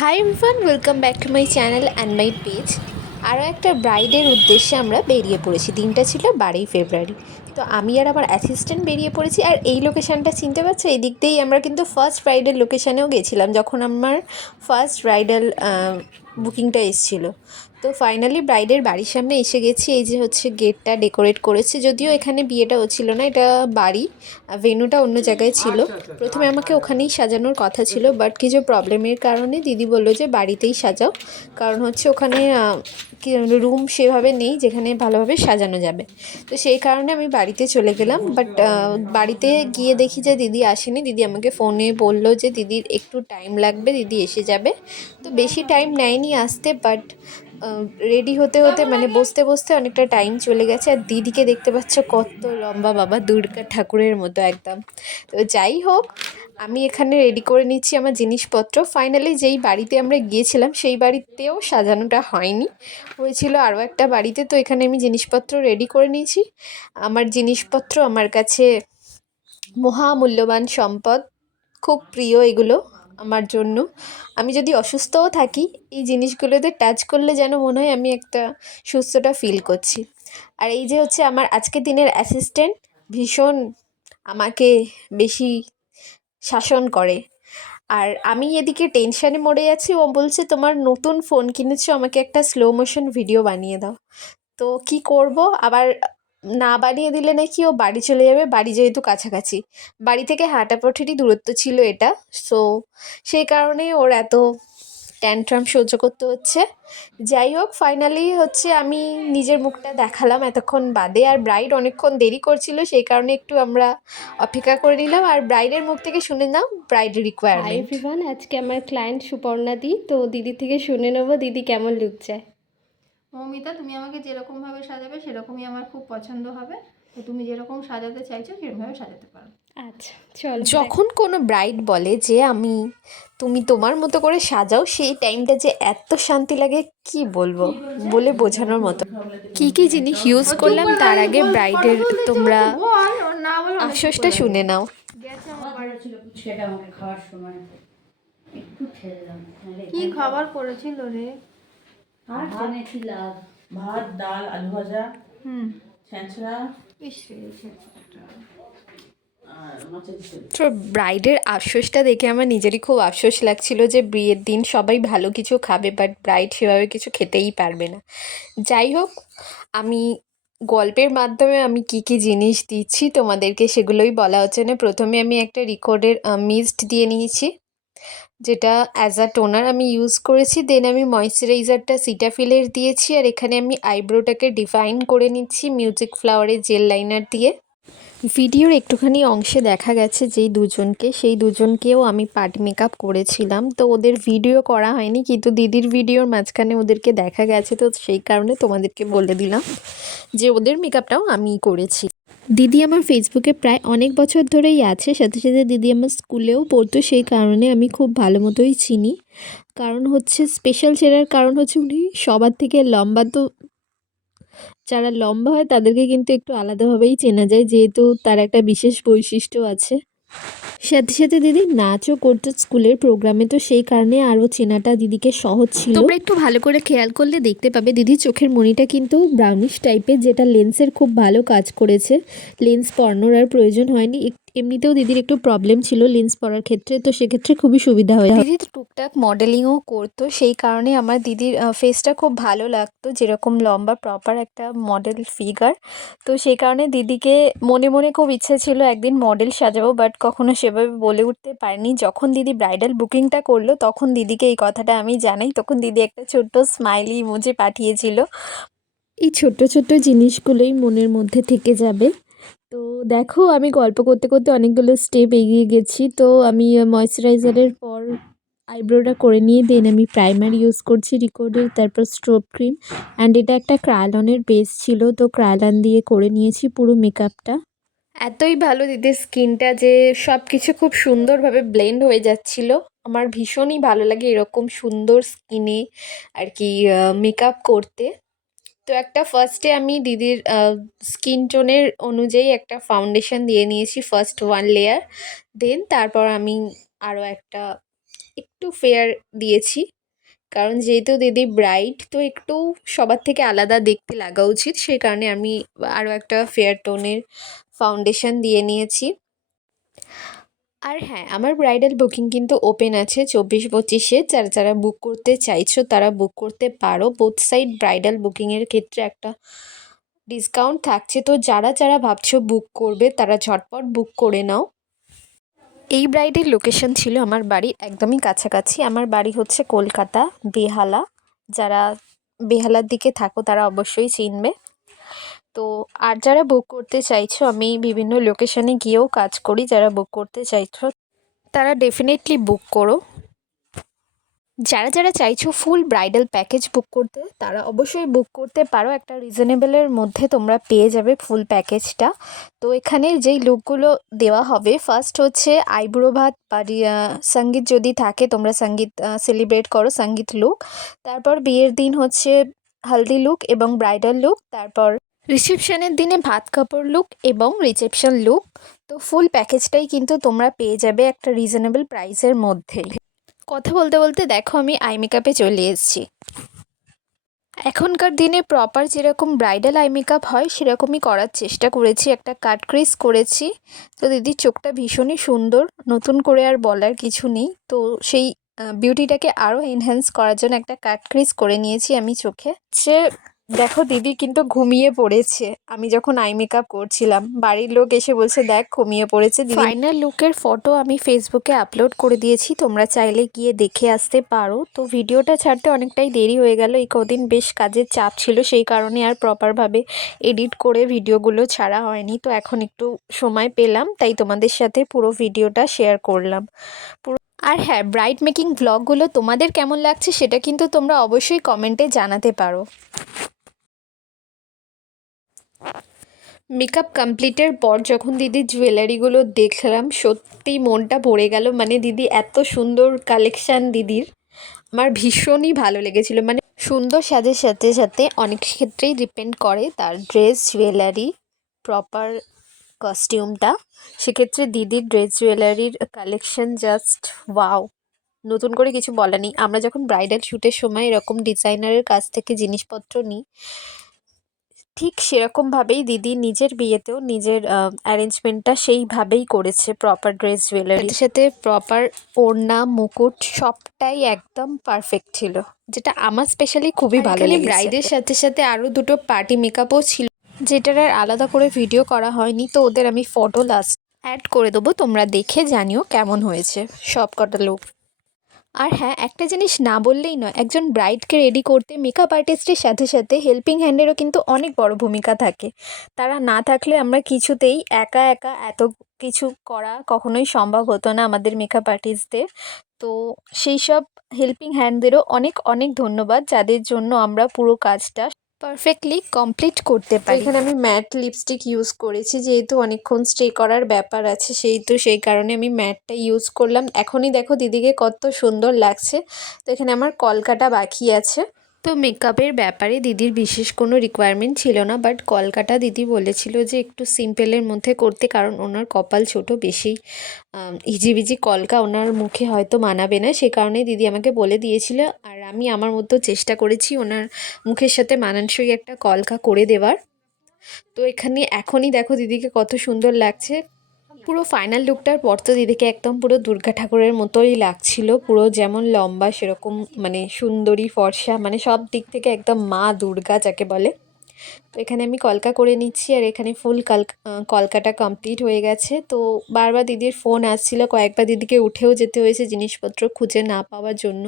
Hi everyone, welcome back to my channel and my page. আরও একটা ব্রাইডের উদ্দেশ্যে আমরা বেরিয়ে পড়েছি। দিনটা ছিল 12ই ফেব্রুয়ারি। তো আমি আর আমার অ্যাসিস্ট্যান্ট বেরিয়ে পড়েছি। আর এই লোকেশানটা চিনতে পারছো? এই দিক দিয়েই আমরা কিন্তু ফার্স্ট ব্রাইডের লোকেশানেও গেছিলাম যখন আমার ফার্স্ট ব্রাইডাল বুকিংটা এসেছিলো। তো ফাইনালি ব্রাইডের বাড়ির সামনে এসে গেছি। এই যে হচ্ছে গেটটা ডেকোরেট করেছে, যদিও এখানে বিয়েটা হচ্ছিল না, এটা বাড়ি, ভেন্যুটা অন্য জায়গায় ছিল। প্রথমে আমাকে ওখানেই সাজানোর কথা ছিল, বাট কিছু প্রবলেমের কারণে দিদি বললো যে বাড়িতেই সাজাও, কারণ হচ্ছে ওখানে রুম সেভাবে নেই যেখানে ভালোভাবে সাজানো যাবে। তো সেই কারণে আমি বাড়িতে চলে গেলাম। বাট বাড়িতে গিয়ে দেখি যে দিদি আসেনি। দিদি আমাকে ফোনে বললো যে দিদির একটু টাইম লাগবে, দিদি এসে যাবে। তো বেশি টাইম নেয়নি আসতে, বাট রেডি হতে হতে মানে বসতে বসতে অনেকটা টাইম চলে গেছে। আর দিদিকে দেখতে পাচ্ছ কত লম্বা, বাবা দুর্গা ঠাকুরের মতো একদম। তো যাই হোক, আমি এখানে রেডি করে নিচ্ছি আমার জিনিসপত্র। ফাইনালি যেই বাড়িতে আমরা গিয়েছিলাম সেই বাড়িতেও সাজানোটা হয়নি, হয়েছিল আরও একটা বাড়িতে। তো এখানে আমি জিনিসপত্র রেডি করে নিয়েছি। আমার জিনিসপত্র আমার কাছে মহামূল্যবান সম্পদ, খুব প্রিয় এগুলো আমার জন্য। আমি যদি অসুস্থও থাকি, এই জিনিসগুলোতে টাচ করলে যেন মনে হয় আমি একটা সুস্থতা ফিল করছি। আর এই যে হচ্ছে আমার আজকের দিনের অ্যাসিস্ট্যান্ট, ভীষণ আমাকে বেশি শাসন করে। আর আমি এদিকে টেনশানে মরে যাচ্ছি, ও বলছে তোমার নতুন ফোন কিনেছো, আমাকে একটা স্লো মোশন ভিডিও বানিয়ে দাও। তো কি করব, আবার না বানিয়ে দিলে নাকি ও বাড়ি চলে যাবে। বাড়ি যেহেতু কাছাকাছি, বাড়ি থেকে হাঁটাপথেরই দূরত্ব ছিল এটা, সো সেই কারণে ওর এত ট্যান্ট্রাম সহ্য করতে হচ্ছে। যাই হোক, ফাইনালি হচ্ছে আমি নিজের মুখটা দেখালাম এতক্ষণ বাদে। আর ব্রাইড অনেকক্ষণ দেরি করছিল, সেই কারণে একটু আমরা অপেক্ষা করে নিলাম। আর ব্রাইডের মুখ থেকে শুনে নাও ব্রাইড হাই রিকোয়ারমেন্ট। এভরিওয়ান, আজকে আমার ক্লায়েন্ট সুপর্ণা দি। তো দিদি থেকে শুনে নেবো দিদি কেমন লুক চায়। মৌমিতা, তুমি আমাকে যেরকমভাবে সাজাবে সেরকমই আমার খুব পছন্দ হবে। তো তুমি যেরকম সাজাতে চাইছো সেরকমভাবে সাজাতে পারো। আচ্ছা চলো যখন কোনো ব্রাইড বলে যে তুমি তোমার মতো করে সাজাও, সেই টাইমটা যে এত শান্তি লাগে কি বলবো, বলে বোঝানোর মতো। কি কি জিনিস ইউজ করলাম তার আগে ব্রাইডের তোমরা বল, ওর না বলে অনেক চুপ আফসোসটা করে শুনে নাও। গেছে আমার আমার বাড়ি। ছিল সেটা আমাকে খাওয়ার সময় একটু খেয়ে দিলাম। কি খাবার করেছিল রে? আর জেনেছিলাম ভাত, ডাল, আলু ভাজা, হুম, ছেঁচড়া ইস রে, আর মাছের ঝোল। তো ব্রাইডের আফসোসটা দেখে আমার নিজেরই খুব আফসোস লাগছিল যে বিয়ের দিন সবাই ভালো কিছু খাবে, বাট ব্রাইড সেভাবে কিছু খেতেই পারবে না। যাই হোক, আমি গল্পের মাধ্যমে আমি কি কি জিনিস দিচ্ছি তোমাদেরকে সেগুলোই বলা হচ্ছে না। প্রথমে আমি একটা রিকর্ডের মিস্ট দিয়ে নিয়েছি, যেটা অ্যাজ আ টোনার আমি ইউজ করেছি। দেন আমি ময়শ্চারাইজারটা সিটাফিলের দিয়েছি। আর এখানে আমি আইব্রোটাকে ডিফাইন করে নিচ্ছি মিউজিক ফ্লাওয়ারের জেল লাইনার দিয়ে। ভিডিওর একটুখানি অংশে দেখা গেছে যেই দুজনকে, সেই দুজনকেও আমি পার্ট মেকআপ করেছিলাম। তো ওদের ভিডিও করা হয়নি, কিন্তু দিদির ভিডিওর মাঝখানে ওদেরকে দেখা গেছে। তো সেই কারণে তোমাদেরকে বলে দিলাম যে ওদের মেকআপটাও আমিই করেছি। দিদি আমার ফেসবুকে প্রায় অনেক বছর ধরেই আছে, সাথে সাথে দিদি আমার স্কুলেও পড়তো, সেই কারণে আমি খুব ভালো মতোই চিনি। কারণ হচ্ছে স্পেশাল চেনার কারণ হচ্ছে উনি সবার থেকে লম্বা। তো যারা লম্বা হয় তাদেরকে কিন্তু একটু আলাদাভাবেই চেনা যায়, যেহেতু তার একটা বিশেষ বৈশিষ্ট্য আছে। সাথে সাথে দিদি নাচও করতো স্কুলের প্রোগ্রামে, তো সেই কারণে আরও চেনাটা দিদিকে সহজ ছিল। তোমরা একটু ভালো করে খেয়াল করলে দেখতে পাবে দিদির চোখের মণিটা কিন্তু ব্রাউনিশ টাইপের, যেটা লেন্সের খুব ভালো কাজ করেছে। লেন্স পরানোর আর প্রয়োজন হয়নি। এমনিতেও দিদির একটু প্রবলেম ছিল লেন্স পরার ক্ষেত্রে, তো সেক্ষেত্রে খুবই সুবিধা হয়। দিদি টুকটাক মডেলিংও করতো, সেই কারণে আমার দিদির ফেসটা খুব ভালো লাগতো, যেরকম লম্বা প্রপার একটা মডেল ফিগার। তো সেই কারণে দিদিকে মনে মনে খুব ইচ্ছে ছিল একদিন মডেল সাজাবো, বাট কখনো সেভাবে বলে উঠতে পারিনি। যখন দিদি ব্রাইডাল বুকিংটা করলো তখন দিদিকে এই কথাটা আমি জানাই, তখন দিদি একটা ছোট্ট স্মাইলি ইমোজি পাঠিয়েছিল। এই ছোট্ট ছোট্ট জিনিসগুলোই মনের মধ্যে থেকে যাবে। তো দেখো, আমি গল্প করতে করতে অনেকগুলো স্টেপ এগিয়ে গেছি। তো আমি ময়শ্চারাইজারের পর আইব্রোটা করে নিয়ে দেন আমি প্রাইমার ইউজ করছি রিকোডের, তারপর স্ট্রোব ক্রিম। অ্যান্ড এটা একটা ক্রায়লনের বেস ছিল, তো ক্রায়লন দিয়ে করে নিয়েছি পুরো মেকআপটা। এতই ভালো দিদির স্কিনটা যে সব কিছু খুব সুন্দরভাবে ব্লেন্ড হয়ে যাচ্ছিল। আমার ভীষণই ভালো লাগে এরকম সুন্দর স্কিনে আর কি মেকআপ করতে। তো একটা ফার্স্টে আমি দিদির স্কিন টোনের অনুযায়ী একটা ফাউন্ডেশন দিয়ে নিয়েছি, ফার্স্ট ওয়ান লেয়ার। দেন তারপর আমি আরও একটা একটু ফেয়ার দিয়েছি, কারণ যেহেতু দিদি ব্রাইড তো একটু সবার থেকে আলাদা দেখতে লাগা উচিত, সেই কারণে আমি আরও একটা ফেয়ার টোনের ফাউন্ডেশন দিয়ে নিয়েছি। আর হ্যাঁ, আমার ব্রাইডাল বুকিং কিন্তু ওপেন আছে 24-25-এ। যারা যারা বুক করতে চাইছো তারা বুক করতে পারো। বোথ সাইড ব্রাইডাল বুকিংয়ের ক্ষেত্রে একটা ডিসকাউন্ট থাকছে, তো যারা যারা ভাবছো বুক করবে তারা ঝটপট বুক করে নাও। এই ব্রাইডের লোকেশন ছিল আমার বাড়ির একদমই কাছাকাছি। আমার বাড়ি হচ্ছে কলকাতা, বেহালা। যারা বেহালার দিকে থাকো তারা অবশ্যই চিনবে। তো আর যারা বুক করতে চাইছো, আমি বিভিন্ন লোকেশনে গিয়েও কাজ করি। যারা বুক করতে চাইছো তারা ডেফিনেটলি বুক করো। যারা যারা চাইছো ফুল ব্রাইডাল প্যাকেজ বুক করতে তারা অবশ্যই বুক করতে পারো। একটা রিজনেবলের মধ্যে তোমরা পেয়ে যাবে ফুল প্যাকেজটা। তো এখানে যেই লুকগুলো দেওয়া হবে, ফার্স্ট হচ্ছে আইব্রো ভাত বা সঙ্গীত যদি থাকে, তোমরা সঙ্গীত সেলিব্রেট করো, সঙ্গীত লুক। তারপর বিয়ের দিন হচ্ছে হলদি লুক এবং ব্রাইডাল লুক। তারপর রিসেপশনের দিনে ভাত কাপড় লুক এবং রিসেপশন লুক। তো ফুল প্যাকেজটাই কিন্তু তোমরা পেয়ে যাবে একটা রিজনেবল প্রাইসের মধ্যে। কথা বলতে বলতে দেখো আমি আই মেকআপে চলে এসেছি। এখনকার দিনে প্রপার যেরকম ব্রাইডাল আই মেকআপ হয় সেরকমই করার চেষ্টা করেছি। একটা কাট ক্রিজ করেছি। তো দিদির চোখটা ভীষণই সুন্দর, নতুন করে আর বলার কিছু নেই। তো সেই বিউটিটাকে আরও এনহ্যান্স করার জন্য একটা কাট ক্রিজ করে নিয়েছি আমি চোখে। দেখো দিদি কিন্তু ঘুমিয়ে পড়েছে আমি যখন আই মেকআপ করছিলাম। বাড়ির লোক এসে বলছে দেখ ঘুমিয়ে পড়েছে। ফাইনাল লুকের ফটো আমি ফেসবুকে আপলোড করে দিয়েছি, তোমরা চাইলে গিয়ে দেখে আসতে পারো। তো ভিডিওটা ছাড়তে অনেকটাই দেরি হয়ে গেল, এই কদিন বেশ কাজের চাপ ছিল, সেই কারণে আর প্রপারভাবে এডিট করে ভিডিওগুলো ছাড়া হয়নি। তো এখন একটু সময় পেলাম, তাই তোমাদের সাথে পুরো ভিডিওটা শেয়ার করলাম। আর হ্যাঁ, ব্রাইড মেকিং ভ্লগগুলো তোমাদের কেমন লাগছে সেটা কিন্তু তোমরা অবশ্যই কমেন্টে জানাতে পারো। মেকআপ কমপ্লিটের পর যখন দিদির জুয়েলারিগুলো দেখলাম সত্যি মনটা ভরে গেল। মানে দিদি এত সুন্দর কালেকশান দিদির, আমার ভীষণই ভালো লেগেছিলো। মানে সুন্দর সাজের সাথে সাথে অনেক ক্ষেত্রেই ডিপেন্ড করে তার ড্রেস, জুয়েলারি, প্রপার কস্টিউমটা। সেক্ষেত্রে দিদির ড্রেস জুয়েলারির কালেকশন জাস্ট ওয়াও, নতুন করে কিছু বলা নেই। আমরা যখন ব্রাইডাল শ্যুটের সময় এরকম ডিজাইনারের কাছ থেকে জিনিসপত্র নিই, ঠিক সেরকমভাবেই দিদি নিজের বিয়েতেও নিজের অ্যারেঞ্জমেন্টটা সেইভাবেই করেছে। প্রপার ড্রেস জুয়েলারির সাথে প্রপার ওড়না, মুকুট সবটাই একদম পারফেক্ট ছিল, যেটা আমার স্পেশালি খুবই ভালো লেগেছে। ব্রাইডের সাথে সাথে আরও দুটো পার্টি মেকআপও ছিল, যেটার আর আলাদা করে ভিডিও করা হয়নি। তো ওদের আমি ফটো লাস্ট অ্যাড করে দেবো, তোমরা দেখে জানিও কেমন হয়েছে সব কটা লুক। আর হ্যাঁ, একটা জিনিস না বললেই নয়, একজন ব্রাইডকে রেডি করতে মেকআপ আর্টিস্টের সাথে সাথে হেল্পিং হ্যান্ডেরও কিন্তু অনেক বড় ভূমিকা থাকে। তারা না থাকলে আমরা কিছুতেই একা একা এত কিছু করা কখনোই সম্ভব হতো না আমাদের মেকআপ আর্টিস্টদের। তো সেই সব হেল্পিং হ্যান্ডদেরও অনেক অনেক ধন্যবাদ, যাদের জন্য আমরা পুরো কাজটা পারফেক্টলি কমপ্লিট করতে পারি। এখানে আমি ম্যাট লিপস্টিক ইউজ করেছি, যেহেতু অনেকক্ষণ স্টে করার ব্যাপার আছে সেই কারণে আমি ম্যাটটা ইউজ করলাম। এখনই দেখো দিদিকে কত সুন্দর লাগছে। তো এখানে আমার কলকাটা বাকি আছে। তো মেকআপের ব্যাপারে দিদির বিশেষ কোনো রিকোয়ারমেন্ট ছিল না, বাট কলকাটা দিদি বলেছিল যে একটু সিম্পলের মধ্যে করতে, কারণ ওনার কপাল ছোট, বেশি হিজিবিজি কলকা ওনার মুখে হয়তো মানাবে না। সে কারণে দিদি আমাকে বলে দিয়েছিল, আর আমি আমার মতো চেষ্টা করেছি ওনার মুখের সাথে মানানসই একটা কলকা করে দেওয়ার। তো এখনই দেখো দিদিকে কত সুন্দর লাগছে। পুরো ফাইনাল লুকটার পর তো দিদিকে একদম পুরো দুর্গা ঠাকুরের মতোই লাগছিল, পুরো যেমন লম্বা সেরকম, মানে সুন্দরী, ফর্সা, মানে সব দিক থেকে একদম মা দুর্গা যাকে বলে। তো এখানে আমি কলকা করে নিচ্ছি, আর এখানে ফুল কলকাটা কমপ্লিট হয়ে গেছে। তো বারবার দিদির ফোন আসছিল, কয়েকবার দিদিকে উঠেও যেতে হয়েছে জিনিসপত্র খুঁজে না পাওয়ার জন্য।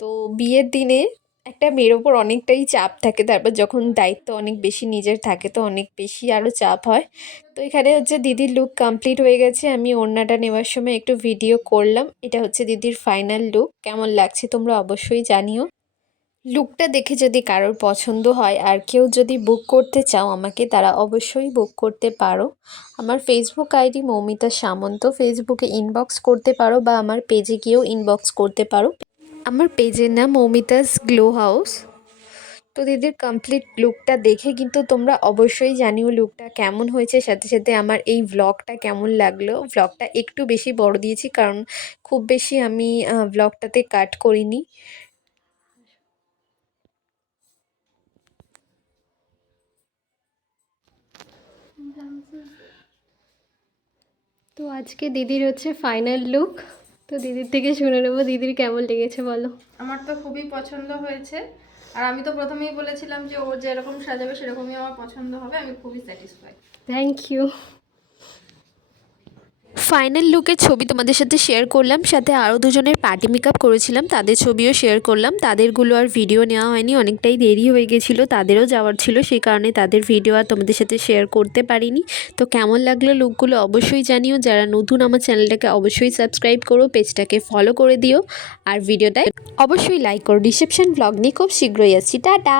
তো বিয়ের দিনে একটা মেয়ের ওপর অনেকটাই চাপ থাকে, তারপর যখন দায়িত্ব অনেক বেশি নিজের থাকে তো অনেক বেশি আরও চাপ হয়। তো এখানে হচ্ছে দিদির লুক কমপ্লিট হয়ে গেছে। আমি ওড়নাটা নেওয়ার সময় একটু ভিডিও করলাম। এটা হচ্ছে দিদির ফাইনাল লুক। কেমন লাগছে তোমরা অবশ্যই জানিও। লুকটা দেখে যদি কারোর পছন্দ হয় আর কেউ যদি বুক করতে চাও আমাকে, তারা অবশ্যই বুক করতে পারো। আমার ফেসবুক আইডি মৌমিতা সামন্ত, ফেসবুকে ইনবক্স করতে পারো বা আমার পেজে গিয়েও ইনবক্স করতে পারো। আমার পেজের নাম মৌমিতাস গ্লো হাউস। তো দিদির কমপ্লিট লুকটা দেখে কিন্তু তোমরা অবশ্যই জানিও লুকটা কেমন হয়েছে, সাথে সাথে আমার এই ভ্লগটা কেমন লাগলো। ভ্লগটা একটু বেশি বড় দিয়েছি কারণ খুব বেশি আমি ভ্লগটাতে কাট করিনি। তো আজকে দিদির হচ্ছে ফাইনাল লুক। তো দিদির থেকে শুনে নেবো দিদির কেমন লেগেছে বলো। আমার তো খুবই পছন্দ হয়েছে, আর আমি তো প্রথমেই বলেছিলাম যে ও যেরকম সাজাবে সেরকমই আমার পছন্দ হবে। আমি খুবই স্যাটিসফাই। Thank you. ফাইনাল লুকের ছবি তোমাদের সাথে শেয়ার করলাম, সাথে আরও দুজনের পার্টি মেকআপ করেছিলাম তাদের ছবিও শেয়ার করলাম। তাদেরগুলো আর ভিডিও নেওয়া হয়নি, অনেকটাই দেরি হয়ে গেছিলো, তাদেরও যাওয়ার ছিল, সেই কারণে তাদের ভিডিও আর তোমাদের সাথে শেয়ার করতে পারিনি। তো কেমন লাগলো লুকগুলো অবশ্যই জানিও। যারা নতুন আমার চ্যানেলটাকে অবশ্যই সাবস্ক্রাইব করো, পেজটাকে ফলো করে দিও, আর ভিডিওটায় অবশ্যই লাইক করো। রিসেপশন ব্লগ নিয়ে খুব শীঘ্রই আসছি। টাটা।